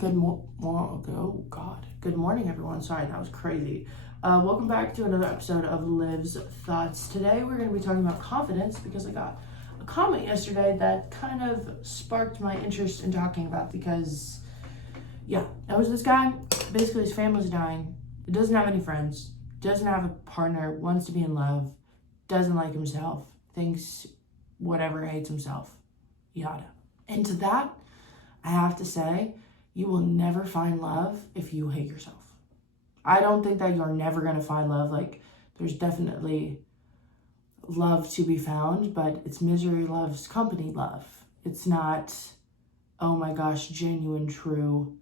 Oh God. Good morning, everyone. Sorry, that was crazy. Welcome back to another episode of Liv's Thoughts. Today, we're going to be talking about confidence because I got a comment yesterday that kind of sparked my interest in talking about because, there was this guy, basically his family's dying, doesn't have any friends, doesn't have a partner, wants to be in love, doesn't like himself, thinks whatever, hates himself, yada. And to that, I have to say, you will never find love if you hate yourself. I don't think that you're never going to find love. Like, there's definitely love to be found, but it's misery loves company love. It's not, oh my gosh, genuine, true,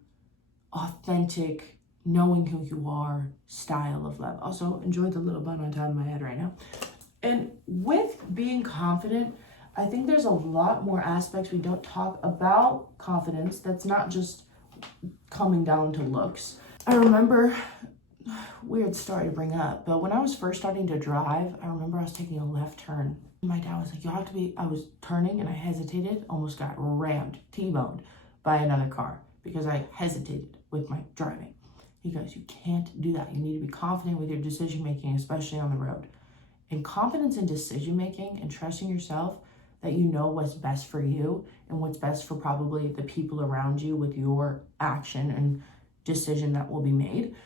authentic, knowing who you are style of love. Also, enjoy the little bun on top of my head right now. And with being confident, I think there's a lot more aspects we don't talk about confidence that's not just coming down to looks. I remember, weird story to bring up, but when I was first starting to drive, I remember I was taking a left turn. My dad was like, you have to be, I was turning and I hesitated, almost got rammed, T-boned by another car because I hesitated with my driving. He goes, you can't do that. You need to be confident with your decision making, especially on the road. And confidence in decision making and trusting yourself that you know what's best for you and what's best for probably the people around you with your action and decision that will be made.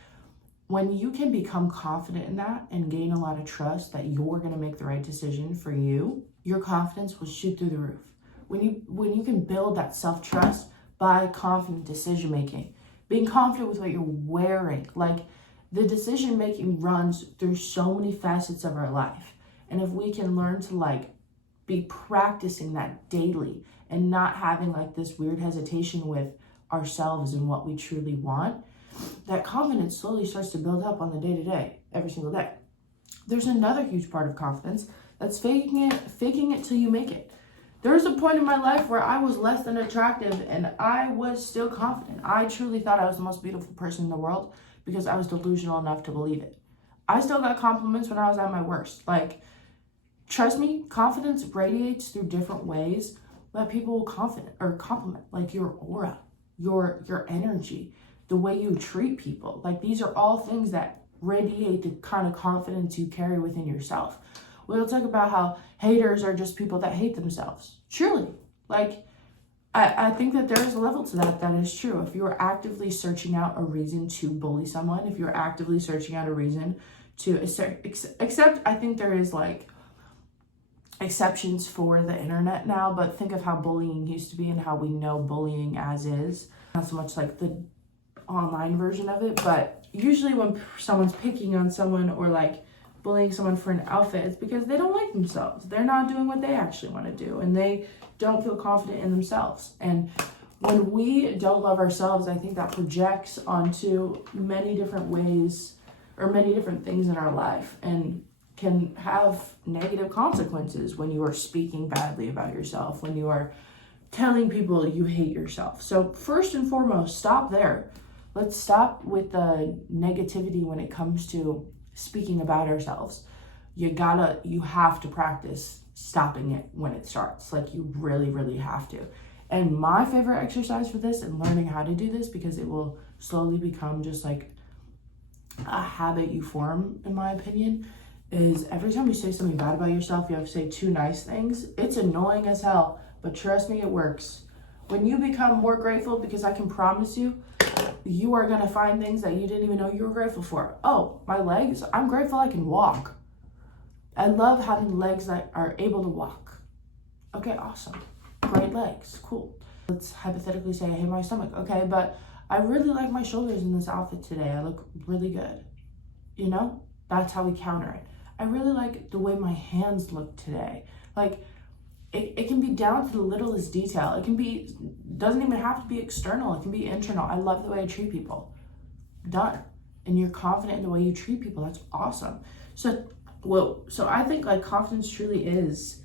When you can become confident in that and gain a lot of trust that you're going to make the right decision for you, your confidence will shoot through the roof. When you can build that self-trust by confident decision making, being confident with what you're wearing, like the decision making runs through so many facets of our life. And if we can learn to be practicing that daily and not having this weird hesitation with ourselves and what we truly want, that confidence slowly starts to build up on the day-to-day, every single day. There's another huge part of confidence that's faking it till you make it. There was a point in my life where I was less than attractive and I was still confident. I truly thought I was the most beautiful person in the world because I was delusional enough to believe it. I still got compliments when I was at my worst. Trust me, confidence radiates through different ways that people will compliment, like your aura, your energy, the way you treat people. These are all things that radiate the kind of confidence you carry within yourself. We'll talk about how haters are just people that hate themselves. Truly, I think that there is a level to that is true. If you're actively searching out a reason to bully someone, if you're actively searching out a reason to accept, I think there is exceptions for the internet now, but think of how bullying used to be and how we know bullying as is. Not so much the online version of it, but usually when someone's picking on someone or bullying someone for an outfit, it's because they don't like themselves. They're not doing what they actually want to do and they don't feel confident in themselves. And when we don't love ourselves, I think that projects onto many different ways or many different things in our life and can have negative consequences when you are speaking badly about yourself, when you are telling people you hate yourself. So first and foremost, stop there. Let's stop with the negativity when it comes to speaking about ourselves. You have to practice stopping it when it starts. You really, really have to. And my favorite exercise for this and learning how to do this, because it will slowly become just a habit you form, in my opinion, is every time you say something bad about yourself, you have to say 2 nice things. It's annoying as hell, but trust me, it works. When you become more grateful, because I can promise you, you are going to find things that you didn't even know you were grateful for. Oh, my legs, I'm grateful I can walk. I love having legs that are able to walk. Okay, awesome. Great legs, cool. Let's hypothetically say I hate my stomach. Okay, but I really like my shoulders in this outfit today. I look really good. That's how we counter it. I really like the way my hands look today. It can be down to the littlest detail. Doesn't even have to be external. It can be internal. I love the way I treat people. Done. And you're confident in the way you treat people. That's awesome. So I think confidence truly is,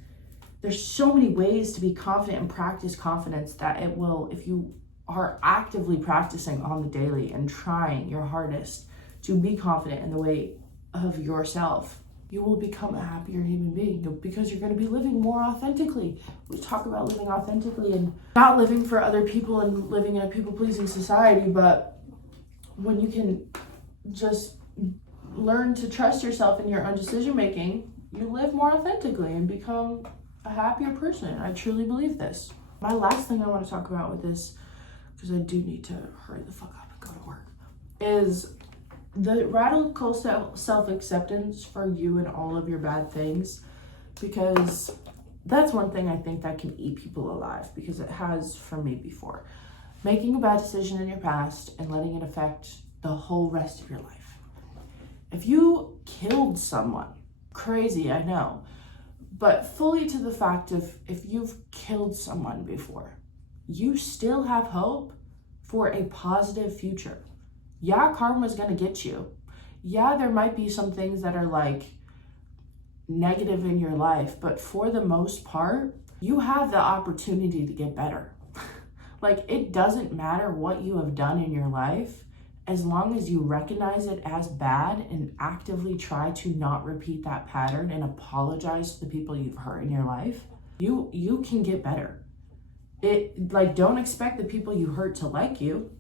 there's so many ways to be confident and practice confidence that it will, if you are actively practicing on the daily and trying your hardest to be confident in the way of yourself, you will become a happier human being because you're going to be living more authentically. We talk about living authentically and not living for other people and living in a people-pleasing society, but when you can just learn to trust yourself in your own decision-making, you live more authentically and become a happier person. I truly believe this. My last thing I want to talk about with this, because I do need to hurry the fuck up and go to work, is the radical self-acceptance for you and all of your bad things, because that's one thing I think that can eat people alive, because it has for me before. Making a bad decision in your past and letting it affect the whole rest of your life. If you killed someone, crazy, I know, but fully to the fact of if you've killed someone before, you still have hope for a positive future. Yeah, karma's gonna get you. Yeah, there might be some things that are like negative in your life, but for the most part, you have the opportunity to get better. Like, it doesn't matter what you have done in your life, as long as you recognize it as bad and actively try to not repeat that pattern and apologize to the people you've hurt in your life, you can get better. Don't expect the people you hurt to like you.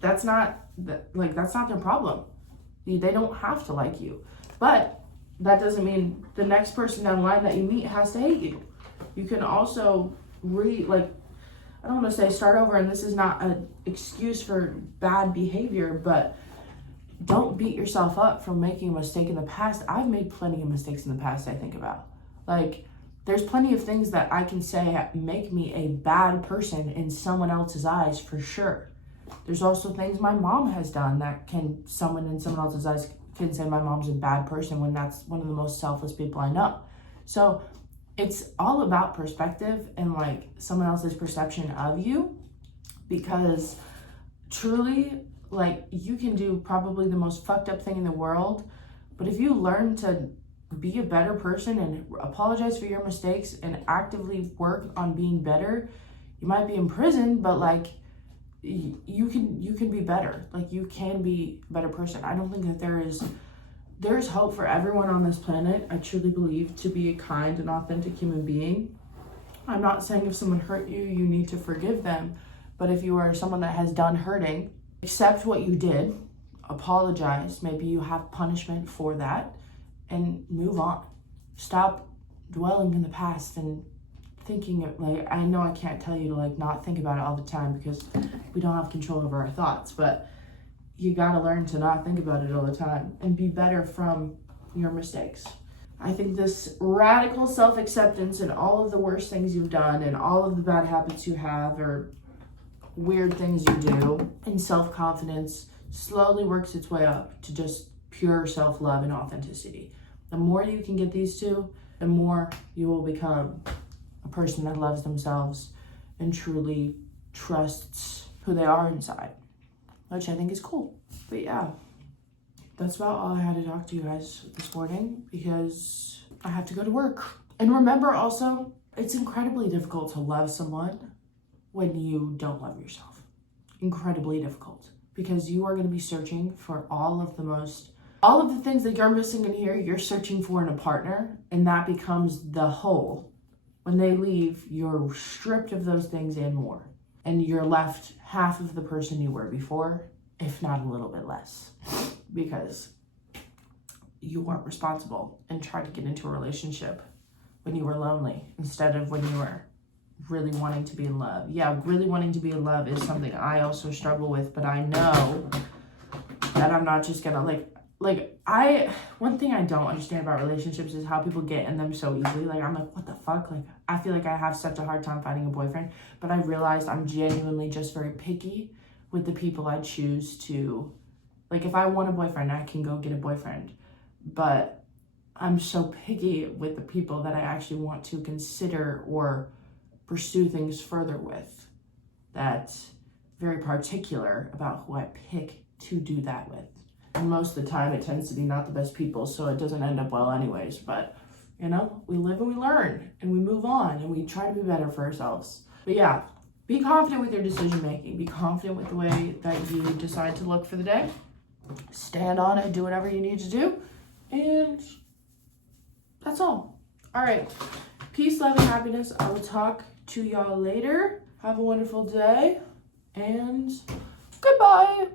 That's not their problem. They don't have to like you. But that doesn't mean the next person down the line that you meet has to hate you. You can also I don't want to say start over, and this is not an excuse for bad behavior, but don't beat yourself up for making a mistake in the past. I've made plenty of mistakes in the past, I think about. There's plenty of things that I can say make me a bad person in someone else's eyes for sure. There's also things my mom has done that someone in someone else's eyes can say my mom's a bad person when that's one of the most selfless people I know. So it's all about perspective and someone else's perception of you, because truly, you can do probably the most fucked up thing in the world, but if you learn to be a better person and apologize for your mistakes and actively work on being better, you might be in prison, but you can be better. You can be a better person. I don't think that there's hope for everyone on this planet, I truly believe, to be a kind and authentic human being. I'm not saying if someone hurt you, you need to forgive them, but if you are someone that has done hurting, accept what you did, apologize, maybe you have punishment for that, and move on. Stop dwelling in the past and thinking I know I can't tell you to not think about it all the time, because we don't have control over our thoughts, but you gotta learn to not think about it all the time and be better from your mistakes. I think this radical self-acceptance and all of the worst things you've done and all of the bad habits you have or weird things you do, and self-confidence slowly works its way up to just pure self-love and authenticity. The more you can get these two, the more you will become a person that loves themselves and truly trusts who they are inside, which I think is cool. But yeah, that's about all I had to talk to you guys this morning, because I have to go to work. And remember also, it's incredibly difficult to love someone when you don't love yourself. Incredibly difficult, because you are going to be searching for all of the things that you're missing in here, you're searching for in a partner, and that becomes the whole. When they leave, you're stripped of those things and more. And you're left half of the person you were before, if not a little bit less, because you weren't responsible and tried to get into a relationship when you were lonely instead of when you were really wanting to be in love. Yeah, really wanting to be in love is something I also struggle with, but I know that I'm not just gonna one thing I don't understand about relationships is how people get in them so easily. I'm what the fuck? I feel like I have such a hard time finding a boyfriend, but I realized I'm genuinely just very picky with the people I choose to, if I want a boyfriend, I can go get a boyfriend, but I'm so picky with the people that I actually want to consider or pursue things further with, that's very particular about who I pick to do that with. And most of the time it tends to be not the best people, so it doesn't end up well anyways. But we live and we learn and we move on and we try to be better for ourselves. But yeah, be confident with your decision making. Be confident with the way that you decide to look for the day. Stand on it, do whatever you need to do, and that's all. All right. Peace, love, and happiness. I will talk to y'all later. Have a wonderful day, and goodbye.